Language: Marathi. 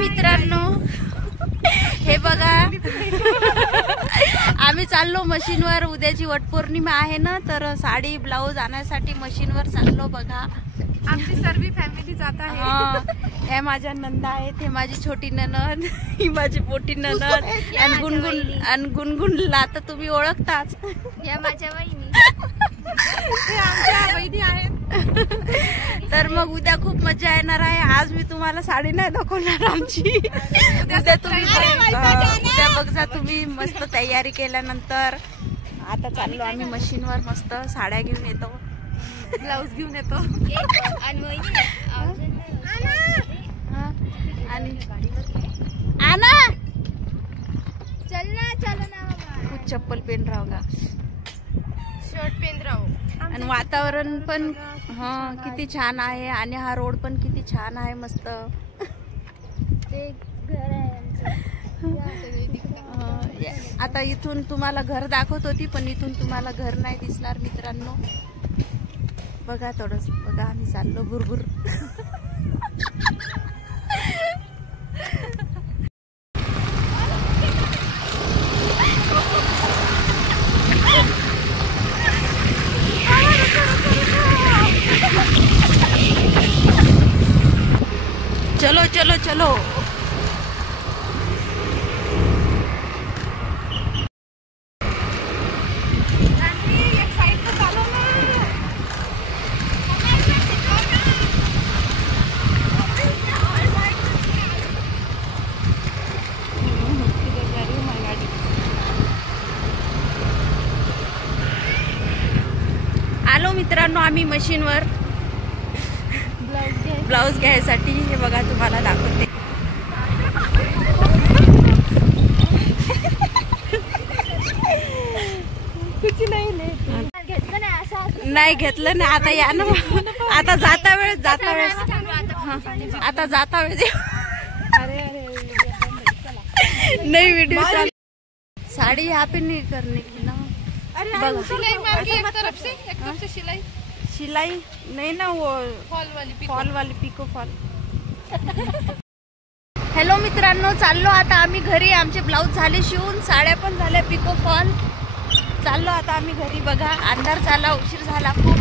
मित्रांनो, हे बघा आम्ही चाललो मशीनवर. उद्याची वटपौर्णिमा आहे ना, तर साडी ब्लाऊज आणण्यासाठी मशीनवर चाललो. बघा आमची सर्व फॅमिली जात आहे. हे माझ्या नंदा आहेत, हे माझी छोटी ननद, ही माझी मोठी ननद, आणि गुणगुणला तर तुम्ही ओळखताच. या माझ्या वहिनी, आमच्या वहिनी आहेत. तर मग उद्या खूप मजा येणार आहे. आज मी तुम्हाला साडी नाही दाखवणार आमची. उद्या तुम्ही उद्या बघा तुम्ही मस्त तयारी केल्यानंतर. आता चाललो आम्ही मशीनवर, मस्त साड्या घेऊन येतो, ब्लाऊज घेऊन येतो. आणि आना चल ना कुछ चप्पल पेन राहूगा, शर्ट पेन राहू. आणि वातावरण पण किती छान आहे, आणि हा रोड पण किती छान आहे. मस्त ते घर आहे आता इथून तुम्हाला घर दाखवत होती, पण इथून तुम्हाला घर नाही दिसणार मित्रांनो. बघा थोडस, बघा आम्ही चाललो भुरभुर. चलो चलो चलो. आलो मित्रांनो आम्ही मशीनवर ब्लाऊज घ्यायसाठी. हे बघा तुम्हाला दाखवते. नाही घेतलं नाही. आता या ना, आता जाता वेळेस आता जाता वेळेस नहीं वीडियो चाल. साड़ी यहाँ पे नहीं करने की ना. सिलाई मार के एक तरफ से सिलाई नहीं ना, वो फॉल वाली पिको फॉल. हॅलो मित्रांनो, चाललो आता आम्ही घरी. आमचे ब्लाऊज झाले शिवून, साड्या पण झाल्या पिको फॉल. चाललो आता आम्ही घरी. बघा अंधार झाला, उशीर झाला खूप.